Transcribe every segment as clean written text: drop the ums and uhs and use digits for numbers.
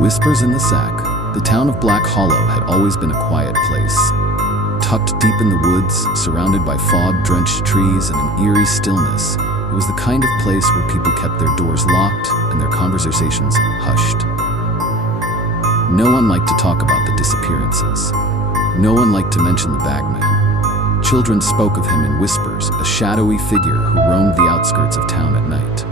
Whispers in the Sack. The town of Black Hollow had always been a quiet place. Tucked deep in the woods, surrounded by fog-drenched trees and an eerie stillness, it was the kind of place where people kept their doors locked and their conversations hushed. No one liked to talk about the disappearances. No one liked to mention the Bagman. Children spoke of him in whispers, a shadowy figure who roamed the outskirts of town at night.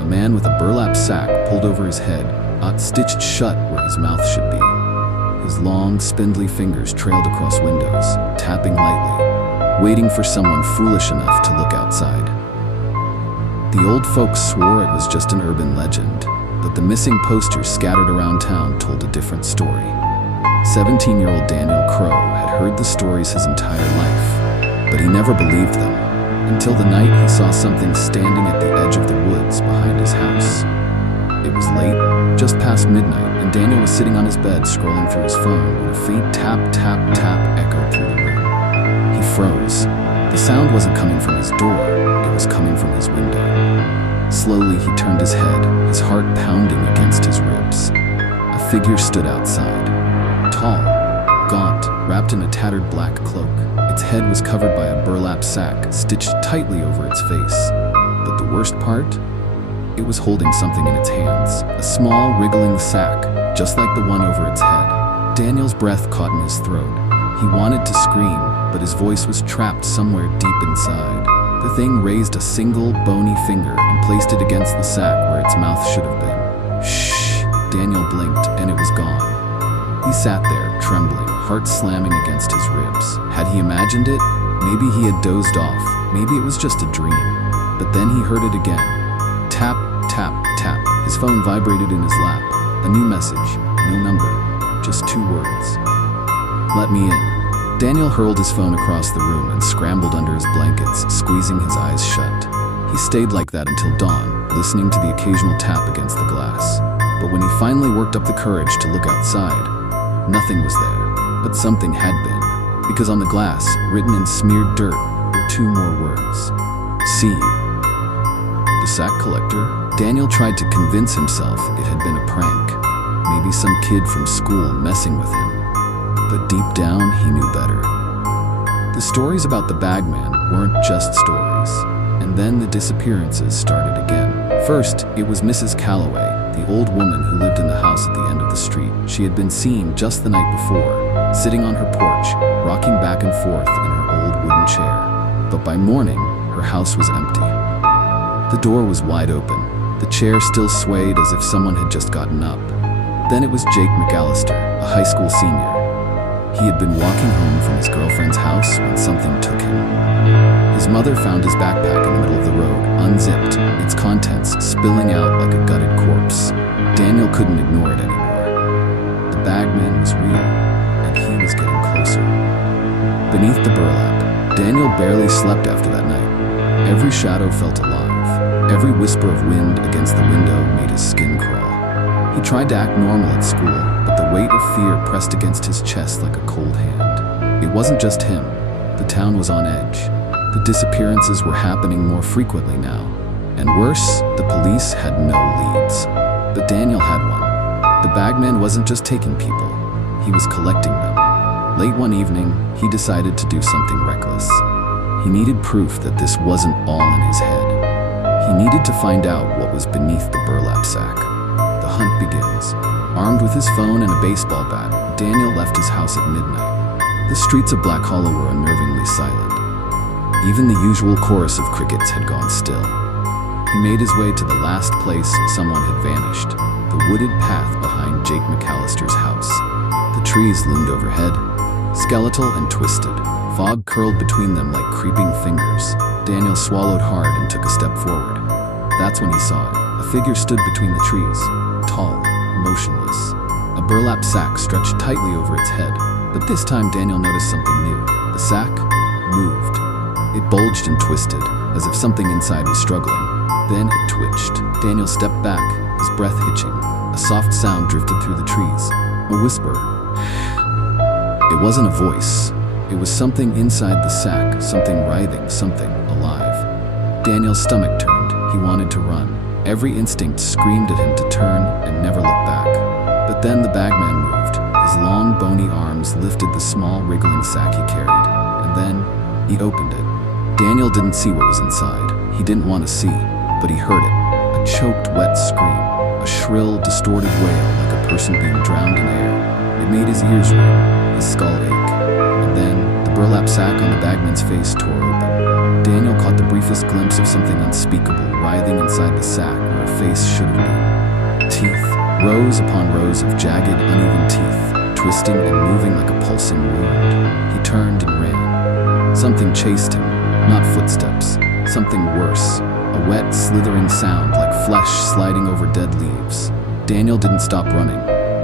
A man with a burlap sack pulled over his head, stitched shut where his mouth should be. His long, spindly fingers trailed across windows, tapping lightly, waiting for someone foolish enough to look outside. The old folks swore it was just an urban legend, but the missing posters scattered around town told a different story. 17-year-old Daniel Crow had heard the stories his entire life, but he never believed them, until the night he saw something standing at the edge of the woods behind his house. It was late, just past midnight, and Daniel was sitting on his bed scrolling through his phone when a faint tap, tap, tap echoed through the room. He froze. The sound wasn't coming from his door, it was coming from his window. Slowly he turned his head, his heart pounding against his ribs. A figure stood outside. Tall, gaunt, wrapped in a tattered black cloak. Its head was covered by a burlap sack stitched tightly over its face. But the worst part? It was holding something in its hands, a small, wriggling sack, just like the one over its head. Daniel's breath caught in his throat. He wanted to scream, but his voice was trapped somewhere deep inside. The thing raised a single, bony finger and placed it against the sack where its mouth should have been. Shh! Daniel blinked, and it was gone. He sat there, trembling, heart slamming against his ribs. Had he imagined it? Maybe he had dozed off. Maybe it was just a dream. But then he heard it again. Tap, tap, tap. His phone vibrated in his lap. A new message. No number. Just 2 words. Let me in. Daniel hurled his phone across the room and scrambled under his blankets, squeezing his eyes shut. He stayed like that until dawn, listening to the occasional tap against the glass. But when he finally worked up the courage to look outside, nothing was there. But something had been, because on the glass, written in smeared dirt, were 2 more words. See you. The sack collector? Daniel tried to convince himself it had been a prank. Maybe some kid from school messing with him. But deep down, he knew better. The stories about the Bagman weren't just stories. And then the disappearances started again. First, it was Mrs. Calloway, the old woman who lived in the house at the end of the street. She had been seen just the night before, sitting on her porch, rocking back and forth in her old wooden chair. But by morning, her house was empty. The door was wide open. The chair still swayed as if someone had just gotten up. Then it was Jake McAllister, a high school senior. He had been walking home from his girlfriend's house when something took him. His mother found his backpack in the middle of the road, unzipped, its contents spilling out like a gutted corpse. Daniel couldn't ignore it anymore. The Bagman was real, and he was getting closer. Beneath the burlap, Daniel barely slept after that night. Every shadow felt alive. Every whisper of wind against the window made his skin crawl. He tried to act normal at school, but the weight of fear pressed against his chest like a cold hand. It wasn't just him. The town was on edge. The disappearances were happening more frequently now. And worse, the police had no leads. But Daniel had one. The Bagman wasn't just taking people. He was collecting them. Late one evening, he decided to do something reckless. He needed proof that this wasn't all in his head. He needed to find out what was beneath the burlap sack. The hunt begins. Armed with his phone and a baseball bat, Daniel left his house at midnight. The streets of Black Hollow were unnervingly silent. Even the usual chorus of crickets had gone still. He made his way to the last place someone had vanished, the wooded path behind Jake McAllister's house. The trees loomed overhead, skeletal and twisted. Fog curled between them like creeping fingers. Daniel swallowed hard and took a step forward. That's when he saw it. A figure stood between the trees, tall, motionless. A burlap sack stretched tightly over its head, but this time Daniel noticed something new. The sack moved. It bulged and twisted, as if something inside was struggling. Then it twitched. Daniel stepped back, his breath hitching. A soft sound drifted through the trees. A whisper. It wasn't a voice. It was something inside the sack, something writhing, something alive. Daniel's stomach turned. He wanted to run. Every instinct screamed at him to turn and never look back. But then the bagman moved. His long, bony arms lifted the small, wriggling sack he carried, and then he opened it. Daniel didn't see what was inside. He didn't want to see, but he heard it. A choked, wet scream, a shrill, distorted wail like a person being drowned in air. It made his ears ring, his skull ache. And then, the burlap sack on the bagman's face tore open. Daniel caught the briefest glimpse of something unspeakable writhing inside the sack where a face should have been. Teeth, rows upon rows of jagged, uneven teeth, twisting and moving like a pulsing wound. He turned and ran. Something chased him, not footsteps, something worse. A wet, slithering sound like flesh sliding over dead leaves. Daniel didn't stop running,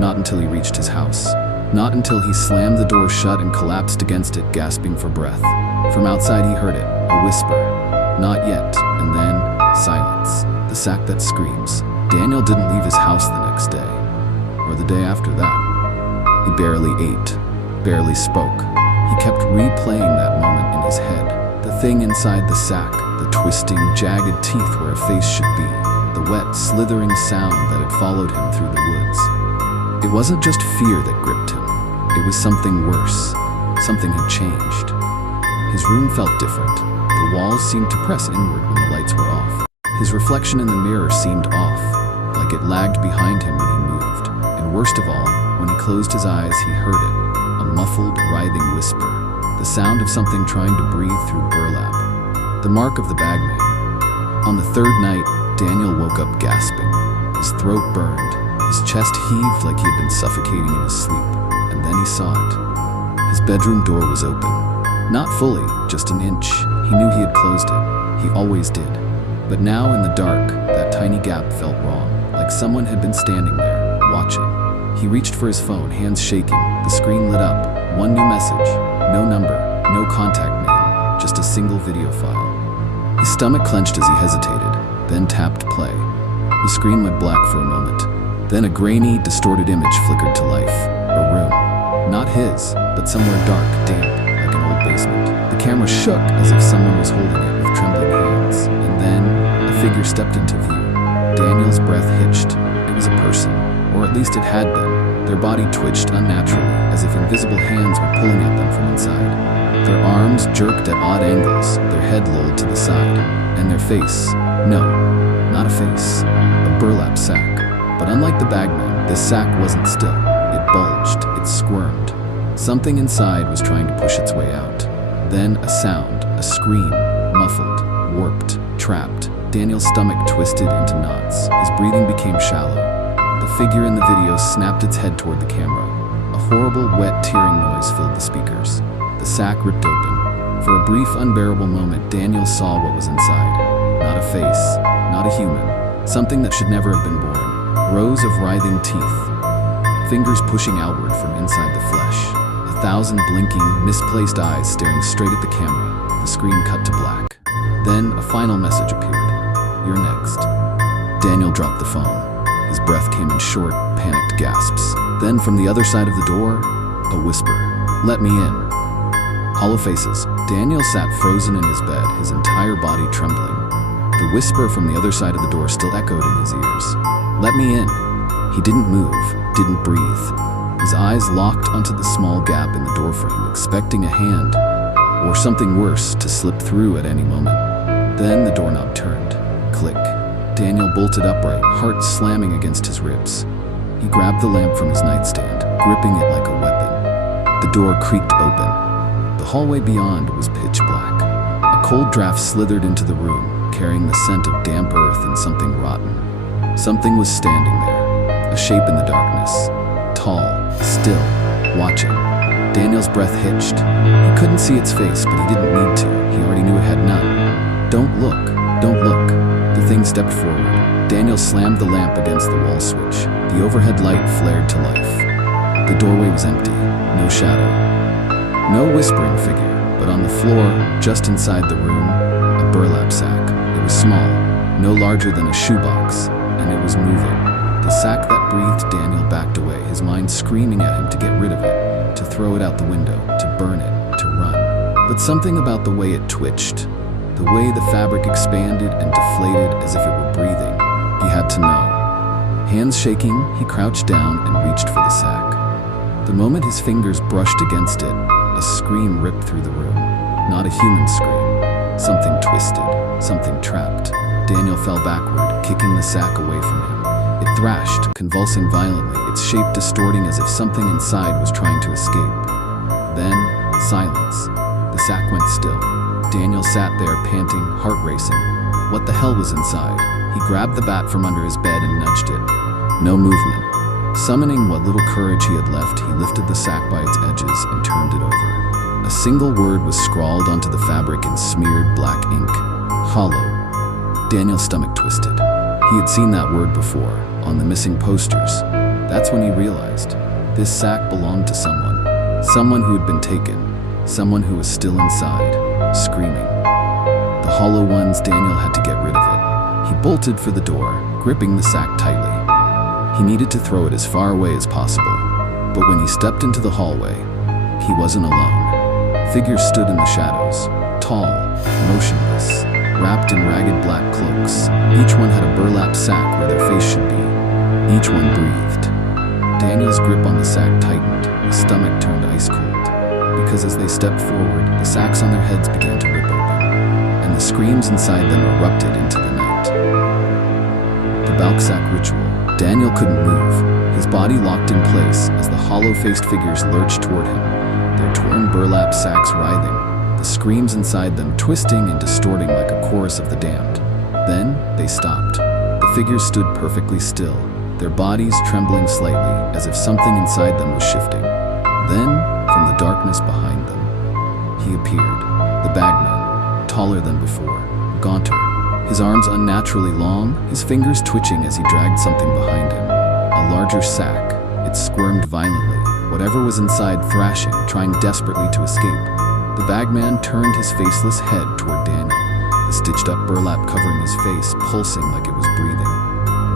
not until he reached his house. Not until he slammed the door shut and collapsed against it, gasping for breath. From outside he heard it, a whisper. Not yet, and then, silence. The sack that screams. Daniel didn't leave his house the next day, or the day after that. He barely ate, barely spoke. He kept replaying that moment in his head. The thing inside the sack, the twisting, jagged teeth where a face should be, the wet, slithering sound that had followed him through the woods. It wasn't just fear that gripped him. It was something worse. Something had changed. His room felt different. The walls seemed to press inward when the lights were off. His reflection in the mirror seemed off, like it lagged behind him when he moved. And worst of all, when he closed his eyes, he heard it, a muffled, writhing whisper, the sound of something trying to breathe through burlap. The mark of the bagman. On the third night, Daniel woke up gasping. His throat burned. His chest heaved like he had been suffocating in his sleep. And then he saw it. His bedroom door was open. Not fully, just an inch. He knew he had closed it. He always did. But now in the dark, that tiny gap felt wrong, like someone had been standing there, watching. He reached for his phone, hands shaking. The screen lit up. One new message. No number, no contact name, just a single video file. His stomach clenched as he hesitated, then tapped play. The screen went black for a moment. Then a grainy, distorted image flickered to life. A room. Not his, but somewhere dark, damp, like an old basement. The camera shook as if someone was holding it with trembling hands. And then, a figure stepped into view. Daniel's breath hitched. It was a person, or at least it had been. Their body twitched unnaturally, as if invisible hands were pulling at them from inside. Their arms jerked at odd angles, their head lolled to the side. And their face, no, not a face, a burlap sack. But unlike the bagman, this sack wasn't still. It bulged, it squirmed. Something inside was trying to push its way out. Then a sound, a scream, muffled, warped, trapped. Daniel's stomach twisted into knots. His breathing became shallow. The figure in the video snapped its head toward the camera. A horrible, wet, tearing noise filled the speakers. The sack ripped open. For a brief, unbearable moment, Daniel saw what was inside. Not a face, not a human. Something that should never have been born. Rows of writhing teeth. Fingers pushing outward from inside the flesh. 1,000 blinking, misplaced eyes staring straight at the camera. The screen cut to black. Then a final message appeared. You're next. Daniel dropped the phone. His breath came in short, panicked gasps. Then from the other side of the door, a whisper. Let me in. Hollow faces. Daniel sat frozen in his bed, his entire body trembling. The whisper from the other side of the door still echoed in his ears. Let me in. He didn't move, didn't breathe. His eyes locked onto the small gap in the doorframe, expecting a hand, or something worse, to slip through at any moment. Then the doorknob turned. Click. Daniel bolted upright, heart slamming against his ribs. He grabbed the lamp from his nightstand, gripping it like a weapon. The door creaked open. The hallway beyond was pitch black. A cold draft slithered into the room, carrying the scent of damp earth and something rotten. Something was standing there, a shape in the darkness. Tall, still, watching. Daniel's breath hitched. He couldn't see its face, but he didn't need to. He already knew it had none. Don't look, don't look. The thing stepped forward. Daniel slammed the lamp against the wall switch. The overhead light flared to life. The doorway was empty, no shadow. No whispering figure, but on the floor, just inside the room, a burlap sack. It was small, no larger than a shoebox, and it was moving. The sack that breathed Daniel backed away, his mind screaming at him to get rid of it, to throw it out the window, to burn it, to run. But something about the way it twitched, the way the fabric expanded and deflated as if it were breathing, he had to know. Hands shaking, he crouched down and reached for the sack. The moment his fingers brushed against it, a scream ripped through the room. Not a human scream. Something twisted, something trapped. Daniel fell backward, kicking the sack away from him. It thrashed, convulsing violently, its shape distorting as if something inside was trying to escape. Then, silence. The sack went still. Daniel sat there, panting, heart racing. What the hell was inside? He grabbed the bat from under his bed and nudged it. No movement. Summoning what little courage he had left, he lifted the sack by its edges and turned it over. A single word was scrawled onto the fabric in smeared black ink. Hollow. Daniel's stomach twisted. He had seen that word before, on the missing posters. That's when he realized. This sack belonged to someone. Someone who had been taken. Someone who was still inside, screaming. The hollow ones, Daniel had to get rid of it. He bolted for the door, gripping the sack tightly. He needed to throw it as far away as possible. But when he stepped into the hallway, he wasn't alone. Figures stood in the shadows, tall, motionless, wrapped in ragged black cloaks. Each one had a burlap sack where their face should be. Each one breathed. Daniel's grip on the sack tightened, his stomach turned ice cold. Because as they stepped forward, the sacks on their heads began to rip open, and the screams inside them erupted into the night. The Balksack ritual. Daniel couldn't move, his body locked in place as the hollow-faced figures lurched toward him, their torn burlap sacks writhing, the screams inside them twisting and distorting like a chorus of the damned. Then they stopped. The figures stood perfectly still, their bodies trembling slightly as if something inside them was shifting. Then, from the darkness behind them, he appeared, the Bagman, taller than before, gaunter, his arms unnaturally long, his fingers twitching as he dragged something behind him. A larger sack. It squirmed violently, whatever was inside thrashing, trying desperately to escape. The Bagman turned his faceless head toward Daniel, the stitched-up burlap covering his face, pulsing like it was breathing.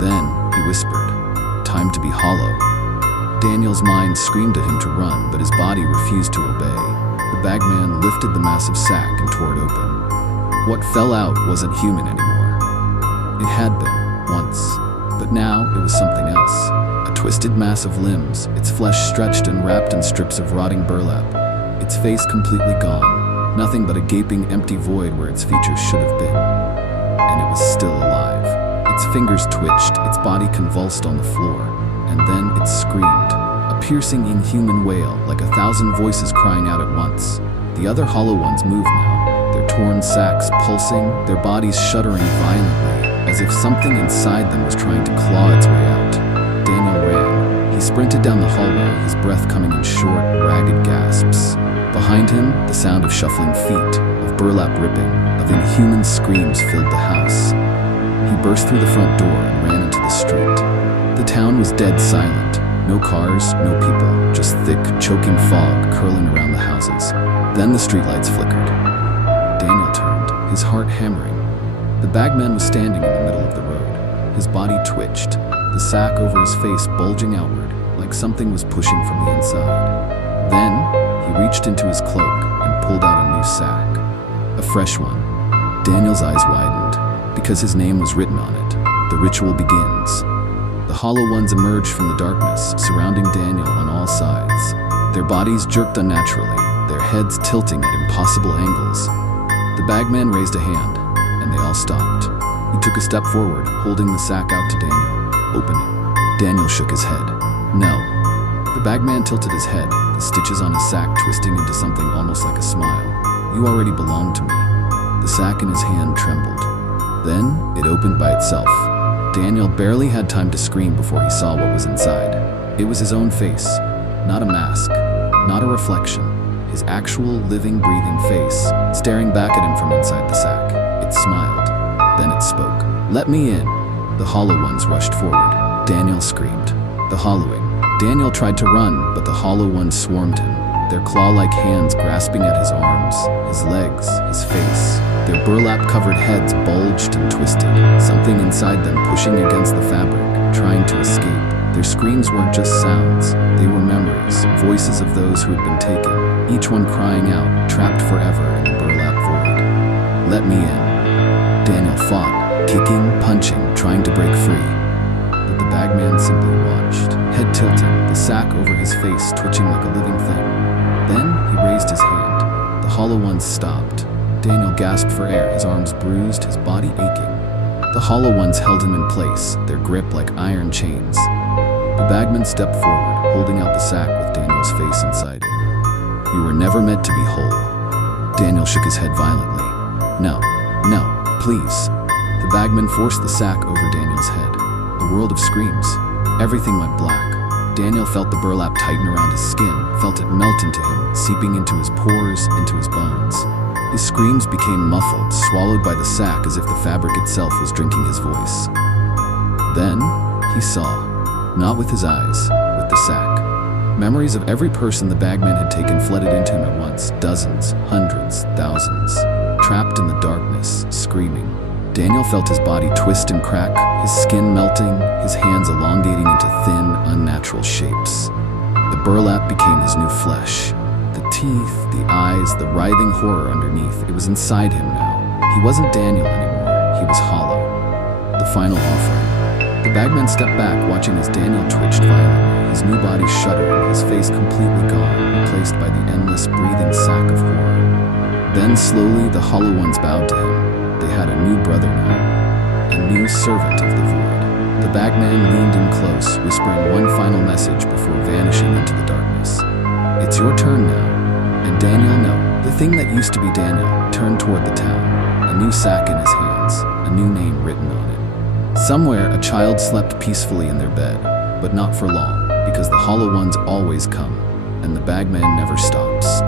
Then, he whispered, "Time to be hollow." Daniel's mind screamed at him to run, but his body refused to obey. The Bagman lifted the massive sack and tore it open. What fell out wasn't human anymore. It had been, once, but now it was something else. A twisted mass of limbs, its flesh stretched and wrapped in strips of rotting burlap, its face completely gone, nothing but a gaping empty void where its features should have been. And it was still alive. Its fingers twitched, its body convulsed on the floor, and then it screamed, a piercing inhuman wail, like 1,000 voices crying out at once. The other hollow ones moved now, their torn sacks pulsing, their bodies shuddering violently, as if something inside them was trying to claw its way out. Daniel ran. He sprinted down the hallway, his breath coming in short, ragged gasps. Behind him, the sound of shuffling feet, of burlap ripping, of inhuman screams filled the house. He burst through the front door and ran into the street. The town was dead silent. No cars, no people, just thick, choking fog curling around the houses. Then the streetlights flickered. Daniel turned, his heart hammering. The Bagman was standing in the middle of the road. His body twitched, the sack over his face bulging outward, like something was pushing from the inside. Then, he reached into his cloak and pulled out a new sack. A fresh one. Daniel's eyes widened, because his name was written on it. The ritual begins. The hollow ones emerged from the darkness, surrounding Daniel on all sides. Their bodies jerked unnaturally, their heads tilting at impossible angles. The Bagman raised a hand, and they all stopped. He took a step forward, holding the sack out to Daniel, opening. Daniel shook his head. No. The Bagman tilted his head, the stitches on his sack twisting into something almost like a smile. You already belong to me. The sack in his hand trembled. Then, it opened by itself. Daniel barely had time to scream before he saw what was inside. It was his own face, not a mask, not a reflection. His actual, living, breathing face, staring back at him from inside the sack. It smiled. Then it spoke. "Let me in." The hollow ones rushed forward. Daniel screamed. The hollowing. Daniel tried to run, but the hollow ones swarmed him, their claw-like hands grasping at his arms, his legs, his face. Their burlap-covered heads bulged and twisted, something inside them pushing against the fabric, trying to escape. Their screams weren't just sounds, they were memories, voices of those who had been taken, each one crying out, trapped forever in the burlap void. "Let me in." Daniel fought, kicking, punching, trying to break free. But the Bagman Bagman simply watched, head tilting, the sack over his face twitching like a living thing. Then he raised his hand. The hollow ones stopped. Daniel gasped for air, his arms bruised, his body aching. The hollow ones held him in place, their grip like iron chains. The Bagman stepped forward, holding out the sack with Daniel's face inside it. "You were never meant to be whole." Daniel shook his head violently. No, please." The Bagman forced the sack over Daniel's head. A world of screams. Everything went black. Daniel felt the burlap tighten around his skin, felt it melt into him, seeping into his pores, into his bones. His screams became muffled, swallowed by the sack as if the fabric itself was drinking his voice. Then he saw, not with his eyes, with the sack. Memories of every person the Bagman had taken flooded into him at once, dozens, hundreds, thousands. Trapped in the darkness, screaming. Daniel felt his body twist and crack, his skin melting, his hands elongating into thin, unnatural shapes. The burlap became his new flesh. The teeth, the eyes, the writhing horror underneath, it was inside him now. He wasn't Daniel anymore, he was hollow. The final offering. The Bagman stepped back, watching as Daniel twitched violently, his new body shuddering, his face completely gone, replaced by the endless, breathing sack of horror. Then slowly the hollow ones bowed to him. They had a new brother now, a new servant of the void. The Bagman leaned in close, whispering one final message before vanishing into the darkness. "It's your turn now." And Daniel, no, the thing that used to be Daniel, turned toward the town, a new sack in his hands, a new name written on it. Somewhere, a child slept peacefully in their bed, but not for long, because the hollow ones always come, and the Bagman never stops.